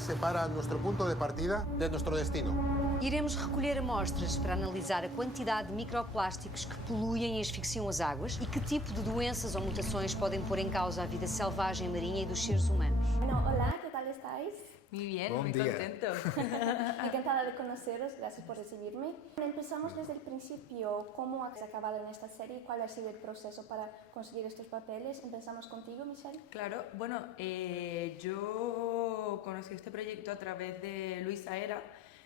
Separa nuestro punto de partida de nuestro destino. Iremos recolher amostras para analisar a quantidade de microplásticos que poluem e asfixiam as águas e que tipo de doenças ou mutações podem pôr em causa a vida selvagem marinha e dos seres humanos. Bueno, hola, ¿qué tal estáis? Muy bien, Buen muy día. contento. Encantada de conoceros, gracias por recibirme. Empezamos desde el principio, ¿cómo has acabado en esta serie? ¿Cuál ha sido el proceso para conseguir estos papeles? Empezamos contigo, Michelle. Claro, bueno, yo conocí este proyecto a través de Luis Aera,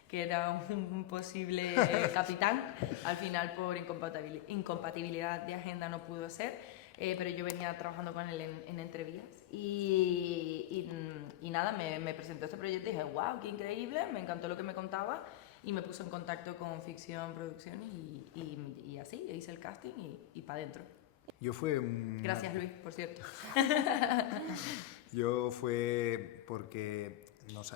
que era un posible capitán. Al final, por incompatibilidad de agenda, no pudo ser. Pero yo venía trabajando con él en entrevías y nada, me presentó este proyecto y dije, wow, qué increíble, me encantó lo que me contaba y me puso en contacto con Ficción Producciones y así, hice el casting y para adentro. Yo fue... Gracias, Luis, por cierto. Yo fue porque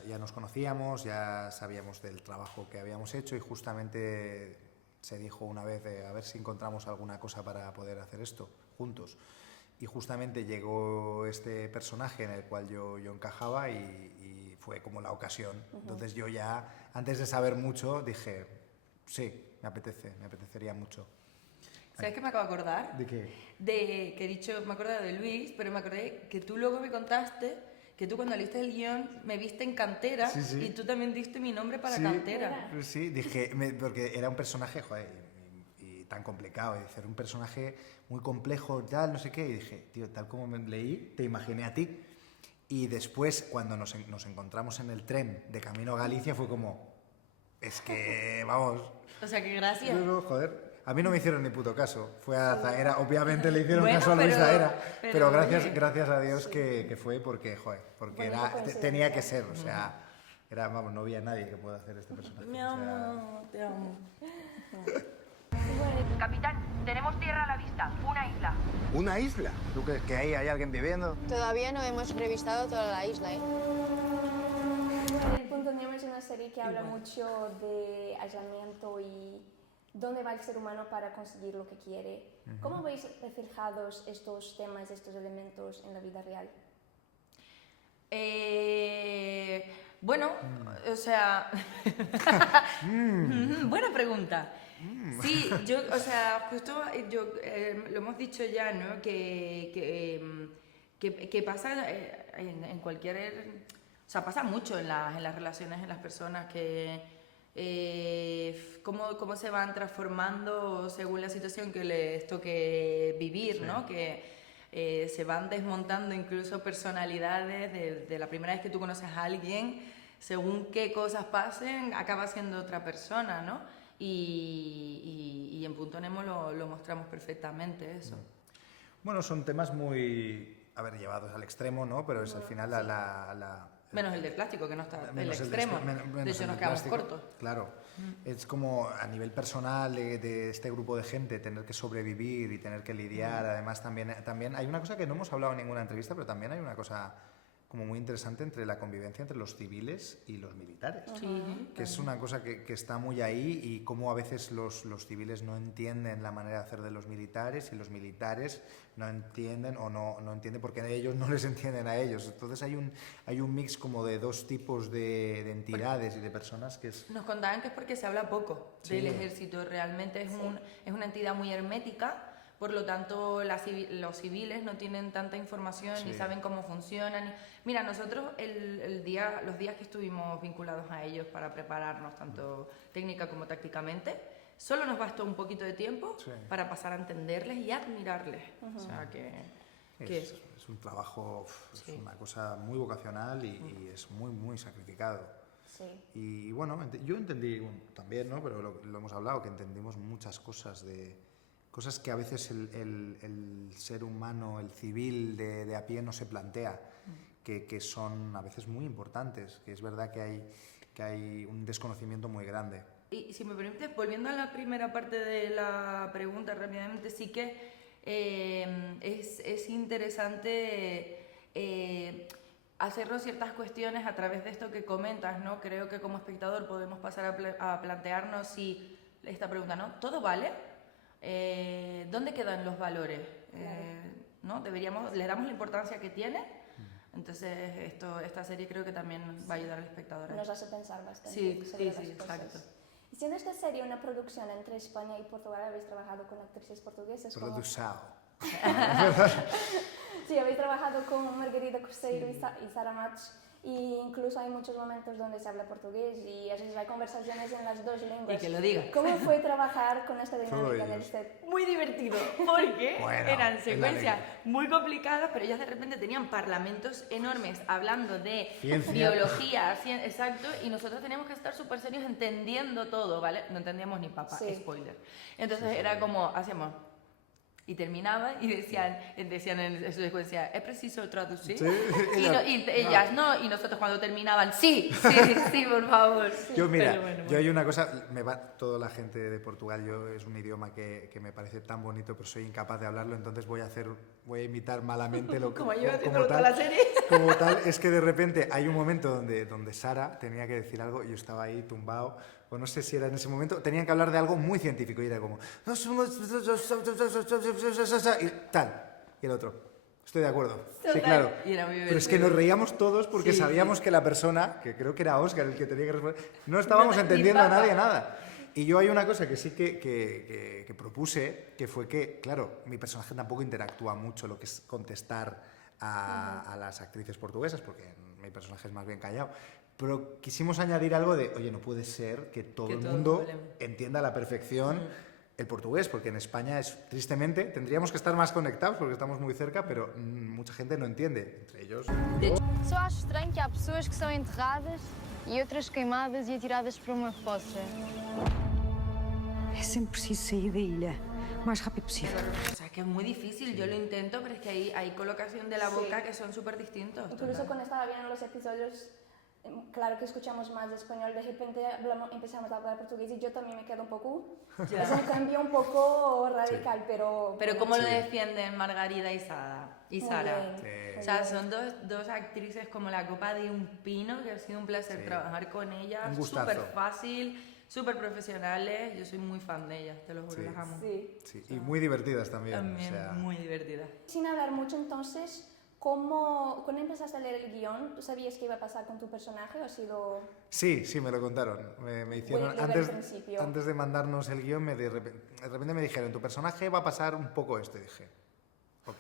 ya nos conocíamos, ya sabíamos del trabajo que habíamos hecho y justamente se dijo una vez a ver si encontramos alguna cosa para poder hacer esto juntos. Y justamente llegó este personaje en el cual yo encajaba y fue como la ocasión. Entonces yo ya, antes de saber mucho, dije, sí, me apetecería mucho. ¿Sabes qué me acabo de acordar? ¿De qué? De que he dicho, me acordé de Luis, pero me acordé que tú luego me contaste que tú cuando leíste el guión me viste en Cantera. Sí, sí. Y tú también diste mi nombre para Sí, Cantera. Sí, dije, porque era un personaje, joder, y tan complicado, y decir, un personaje muy complejo, tal, no sé qué, y dije, tío, tal como me leí, te imaginé a ti. Y después, cuando nos encontramos en el tren de camino a Galicia, fue como, es que, vamos... O sea, que gracias. No, joder. A mí no me hicieron ni puto caso. Fue a Zaera, obviamente le hicieron Bueno, caso a Luis Zaera, pero oye. gracias a Dios que fue porque, joder, porque Bonita era, coincidencia. tenía que ser, o sea, vamos, no había nadie que pueda hacer este personaje. Mi o sea, amor, te amo. Capitán, tenemos tierra a la vista, una isla. ¿Una isla? ¿Tú crees que ahí hay alguien viviendo? Todavía no hemos revistado toda la isla, ¿eh? El Punto Nemo es una serie que habla mucho de aislamiento y dónde va el ser humano para conseguir lo que quiere. ¿Cómo veis reflejados estos temas, estos elementos en la vida real? Bueno, o sea... Buena pregunta. Sí, yo, o sea, justo lo hemos dicho ya, ¿no? Que pasa en cualquier... O sea, pasa mucho en las relaciones, en las personas, que cómo se van transformando según la situación que les toque vivir, Sí. ¿no? Que se van desmontando incluso personalidades de la primera vez que tú conoces a alguien, según qué cosas pasen, acaba siendo otra persona, ¿no? Y en Punto Nemo lo mostramos perfectamente, eso. Bueno, son temas muy, llevados al extremo, ¿no? Pero es al final Menos el del plástico, que no está el menos extremo. menos De hecho, el nos del quedamos plástico. cortos. Claro. Es como a nivel personal de este grupo de gente, tener que sobrevivir y tener que lidiar. Además, también hay una cosa que no hemos hablado en ninguna entrevista, pero también hay una cosa como muy interesante entre la convivencia entre los civiles y los militares. Sí, Que es una cosa que está muy ahí y cómo a veces los civiles no entienden la manera de hacer de los militares y los militares no entienden o no entienden porque ellos no les entienden a ellos. Entonces hay un mix como de dos tipos de entidades y de personas que es... Nos contaban que es porque se habla poco Sí. del ejército. Realmente es una entidad muy hermética, por lo tanto los civiles no tienen tanta información ni Sí. saben cómo funcionan. Mira, nosotros los días que estuvimos vinculados a ellos para prepararnos tanto técnica como tácticamente, solo nos bastó un poquito de tiempo Sí. para pasar a entenderles y admirarles. O sea que Es un trabajo, es Sí. una cosa muy vocacional y es muy, muy sacrificado. Sí. Y bueno, yo entendí también, ¿no? Pero lo hemos hablado, que entendimos muchas cosas cosas que a veces el ser humano, el civil de a pie no se plantea, que son a veces muy importantes, que es verdad que hay un desconocimiento muy grande. Y si me permites, volviendo a la primera parte de la pregunta rápidamente, sí que es interesante hacernos ciertas cuestiones a través de esto que comentas, ¿no? Creo que como espectador podemos pasar a plantearnos si esta pregunta, ¿no? ¿Todo vale? ¿Dónde quedan los valores? ¿No? ¿Les damos la importancia que tiene? Entonces esta serie creo que también va a ayudar al espectador. Nos hace pensar bastante Sí, sobre las sí, cosas. exacto. Y siendo esta serie una producción entre España y Portugal, habéis trabajado con actrices portuguesas como... Producido. Sí, habéis trabajado con Margarida Corseiro y Sara Mach, y incluso hay muchos momentos donde se habla portugués y a veces hay conversaciones en las dos lenguas. Y que lo diga. ¿Cómo fue trabajar con esta dinámica en el ellos. set? Muy divertido, porque Bueno, eran es la secuencias lengua. muy complicadas, pero ellas de repente tenían parlamentos enormes hablando de Ciencia. biología, exacto, y nosotros teníamos que estar súper serios entendiendo todo, ¿vale? No entendíamos ni papa, Sí. spoiler. Entonces era como, hacíamos... Y terminaban y decían en su secuencia, ¿es preciso traducir? Sí, y ellas no, y nosotros cuando terminaban, sí, por favor. Yo, mira, Pero bueno, yo hay una cosa, me va toda la gente de Portugal, yo es un idioma que me parece tan bonito, pero soy incapaz de hablarlo, entonces voy a imitar malamente lo que... Como yo haciendo como toda tal, la serie. Como tal, es que de repente hay un momento donde Sara tenía que decir algo y yo estaba ahí tumbado, o no sé si era en ese momento, tenían que hablar de algo muy científico y era como... Y tal, y el otro... Estoy de acuerdo. Sí, Total. claro. Y era muy Pero es que nos divertido. reíamos todos porque Sí, sabíamos que la persona, que creo que era Óscar el que tenía que responder, no estábamos Ni entendiendo a papa. nadie nada. Y yo hay una cosa que sí que propuse, que fue que, claro, mi personaje tampoco interactúa mucho lo que es contestar a las actrices portuguesas, porque mi personaje es más bien callado. Pero quisimos añadir algo de, oye, no puede ser que todo Que el todos mundo hablemos. entienda a la perfección el portugués, porque en España es, tristemente, tendríamos que estar más conectados porque estamos muy cerca, pero mucha gente no entiende, entre ellos. Só acho estranho que há pessoas que são enterradas e outras queimadas e atiradas para uma fossa. É sempre preciso sair da ilha o mais rápido possível. O sea, que es muy difícil, yo lo intento, pero es que hay colocación de la Sí. boca que son súper distintos. Incluso cuando estaba viendo los episodios, claro que escuchamos más español, de repente empezamos a hablar portugués y yo también me quedo un poco... Ya. Es un cambio un poco radical, pero... Pero ¿cómo lo Sí. defienden Margarida y Muy Sara? bien, O muy sea, bien. son dos actrices como la copa de un pino, que ha sido un placer Sí. trabajar con ellas. Un gustazo. Súper fácil, súper profesionales. Yo soy muy fan de ellas, te lo juro, Sí. las amo. Sí. Sí, y muy divertidas también. También o sea, muy divertidas. Sin hablar mucho, entonces, cuando empezaste a leer el guión, ¿tú sabías qué iba a pasar con tu personaje o ha sido...? sí, me lo contaron. Me hicieron, Desde el principio. antes de mandarnos el guión, de repente me dijeron, tu personaje va a pasar un poco esto. Y dije, ok.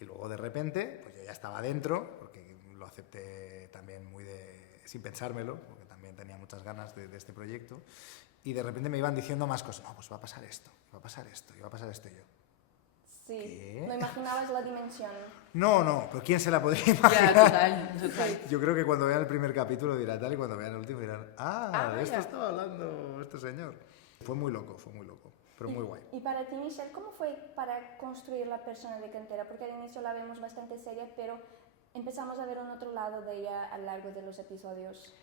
Y luego de repente, pues yo ya estaba dentro, porque lo acepté también sin pensármelo, porque también tenía muchas ganas de este proyecto. Y de repente me iban diciendo más cosas. No, pues va a pasar esto, va a pasar esto, y va a pasar esto y yo. Sí, ¿Qué? no imaginabas la dimensión. No, pero ¿quién se la podría Ya, imaginar? total. Yo creo que cuando vean el primer capítulo dirá tal y cuando vean el último dirán, de esto vaya. estaba hablando este señor. Fue muy loco, pero muy guay. Y para ti, Michelle, ¿cómo fue para construir la persona de Cantera? Porque al inicio la vemos bastante seria, pero empezamos a ver un otro lado de ella a lo largo de los episodios.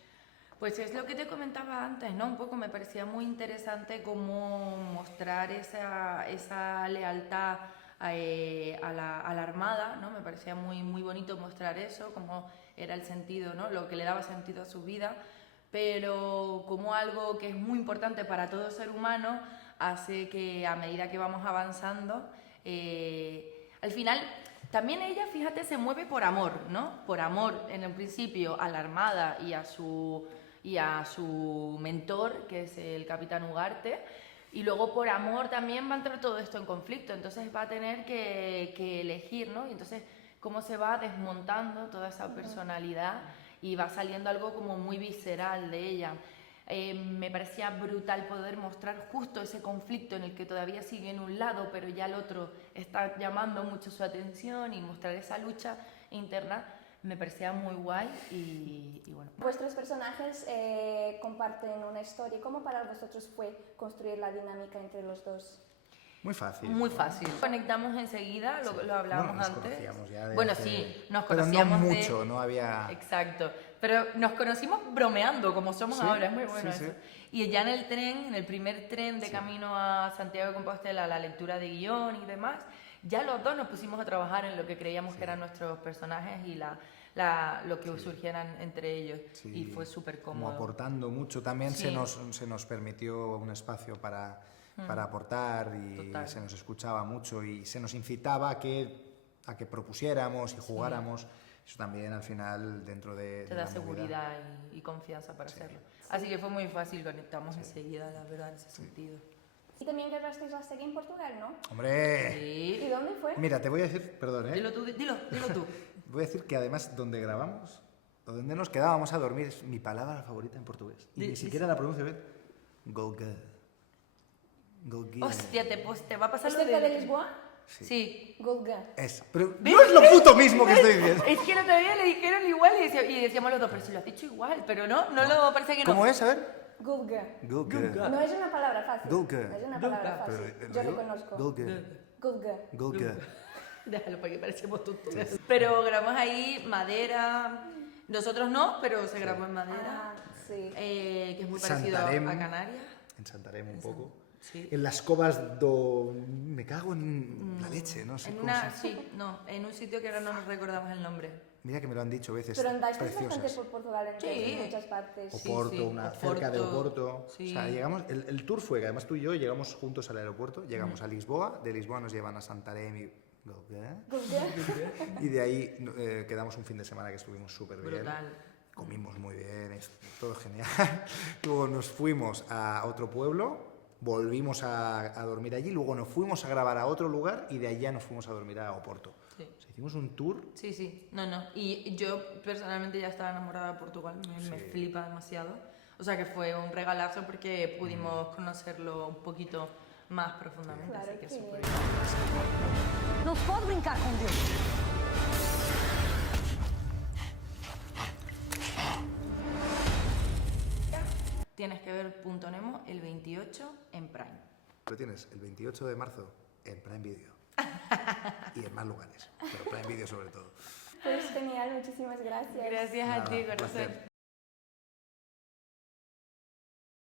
Pues es lo que te comentaba antes, ¿no? Un poco me parecía muy interesante cómo mostrar esa lealtad a la Armada, ¿no? Me parecía muy, muy bonito mostrar eso, cómo era el sentido, ¿no? Lo que le daba sentido a su vida, pero como algo que es muy importante para todo ser humano hace que a medida que vamos avanzando, al final también ella, fíjate, se mueve por amor, ¿no? Por amor en el principio a la Armada y a su mentor, que es el Capitán Ugarte, y luego por amor también va a entrar todo esto en conflicto, entonces va a tener que elegir, ¿no? Y entonces cómo se va desmontando toda esa personalidad y va saliendo algo como muy visceral de ella. Me parecía brutal poder mostrar justo ese conflicto en el que todavía sigue en un lado, pero ya el otro está llamando mucho su atención, y mostrar esa lucha interna me parecía muy guay y bueno. Vuestros personajes comparten una historia. ¿Cómo para vosotros fue construir la dinámica entre los dos? Muy fácil. Muy fácil. Conectamos enseguida, lo hablábamos Bueno, nos antes. conocíamos ya de Bueno, hace- sí, nos Pero conocíamos no de- mucho, no había... Exacto, pero nos conocimos bromeando como somos Sí, ahora, es muy bueno sí, eso. sí. Y ya en el tren, en el primer tren de camino a Santiago de Compostela, la lectura de guión y demás, ya los dos nos pusimos a trabajar en lo que creíamos que eran nuestros personajes y lo que surgieran entre ellos. Sí, Y fue súper como cómodo. aportando mucho. También Sí. se nos permitió un espacio para aportar y Total. se nos escuchaba mucho y se nos incitaba a que a que propusiéramos y jugáramos. Eso también al final dentro de Te la da movida. seguridad y confianza para hacerlo. Así que fue muy fácil, conectamos enseguida, la verdad, en ese sentido. Y también ganasteis la serie en Portugal, ¿no? ¡Hombre! ¿Y Sí. dónde fue? Mira, te voy a decir, perdón, Dilo tú, dilo tú. voy a decir que además donde grabamos, o donde nos quedábamos a dormir, es mi palabra favorita en portugués. Y ni siquiera la pronuncio bien. Golga. Golga. Hostia, te va a pasar ¿Es lo cerca de de... Lisboa? Sí. Golga. Es, pero no es lo puto mismo que estoy diciendo. Es que el otro día le dijeron igual y decíamos los dos, pero si lo has dicho igual, pero no lo parece que no. ¿Cómo es? A ver. Golga. Golga. No es una palabra fácil. Golga. No es una palabra Pero, fácil. ¿lo Yo digo? reconozco. Golga. Golga. Golga. Déjalo porque parecemos tontos. Pero grabamos ahí madera. Nosotros no, pero se grabó en madera. Ah, sí. Que es muy parecido Santarém. a Canarias. En Santarém un poco. Sí. En las covas do... Me cago en la leche, no sé En cómo una, se... sí, no, en un sitio que ahora no nos recordamos el nombre. Mira que me lo han dicho veces. Pero andasteis preciosas. bastante por Portugal entonces, Sí. en muchas partes. Oporto, Sí, sí, cerca de Oporto, Oporto. sí. O sea, llegamos, el tour fue que además tú y yo llegamos juntos al aeropuerto, llegamos a Lisboa, de Lisboa nos llevan a Santarém y... Golga. Y de ahí quedamos un fin de semana que estuvimos súper bien. Brutal. Comimos muy bien, todo genial. Luego nos fuimos a otro pueblo, volvimos a dormir allí, luego nos fuimos a grabar a otro lugar y de allá nos fuimos a dormir a Oporto. Sí. O sea, hicimos un tour. Sí, sí, no. Y yo personalmente ya estaba enamorada de Portugal, me flipa demasiado. O sea que fue un regalazo porque pudimos conocerlo un poquito más profundamente, Claro así que que súper bien. bien. Não se pode brincar com Deus. Tienes que ver Punto Nemo el 28 en Prime. Lo tienes el 28 de marzo en Prime Video. Y en más lugares, pero Prime Video sobre todo. Pues genial, muchísimas gracias. Gracias a ti, Nada, corazón. placer.